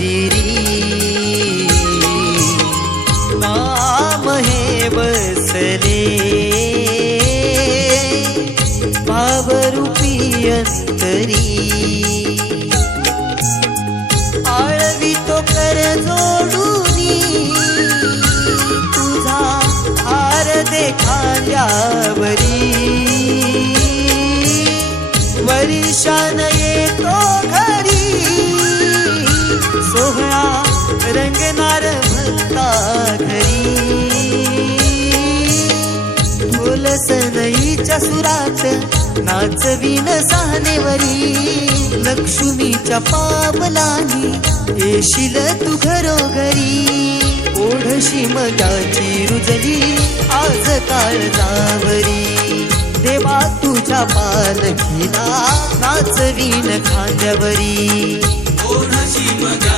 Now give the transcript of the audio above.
मंदिरी नाम हे बसले भावरूपी अंतरी आळवी तो कर जोडूनी तुझा हार देखाल्यावरी वर्षान येतो घरी सोहळा रंगणार भक्ता घरी ढोल सनईच्या सुरात नाचवीन सानेवरी लक्ष्मीच्या पावलानी येशील तू घरोघरी ओढशी मगाची रुजली आज काळजावरी देवा तुझ्या पालखीला नाचवीन खांद्यावरी ओढशी मग